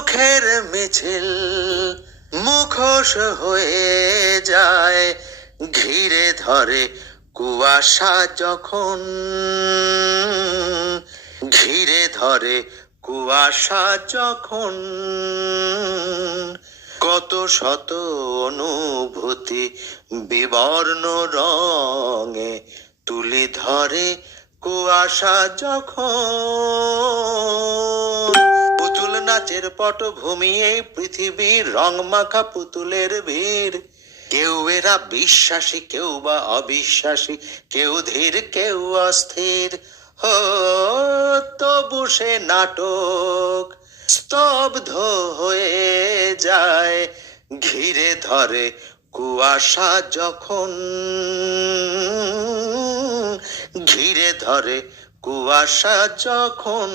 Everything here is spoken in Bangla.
মুখের মিছিল মুখোশ হয়ে যায়, ঘিরে ধরে কুয়াশা যখন, ঘিরে ধরে কুয়াশা যখন। কত শত অনুভূতি বিবর্ণ রঙে তুলে ধরে কুয়াশা যখন। পুতুল নাচের পটভূমি এই পৃথিবীর রং মাখা পুতুলের ভিড়। কেউ এরা বিশ্বাসী, কেউ বা অবিশ্বাসী, কেউ ধীর কেউ অস্থির। হো তবু সে নাটক স্তব্ধ হয়ে যায়, ঘিরে ধরে কুয়াশা যখন, ঘিরে ধরে কুয়াশা যখন।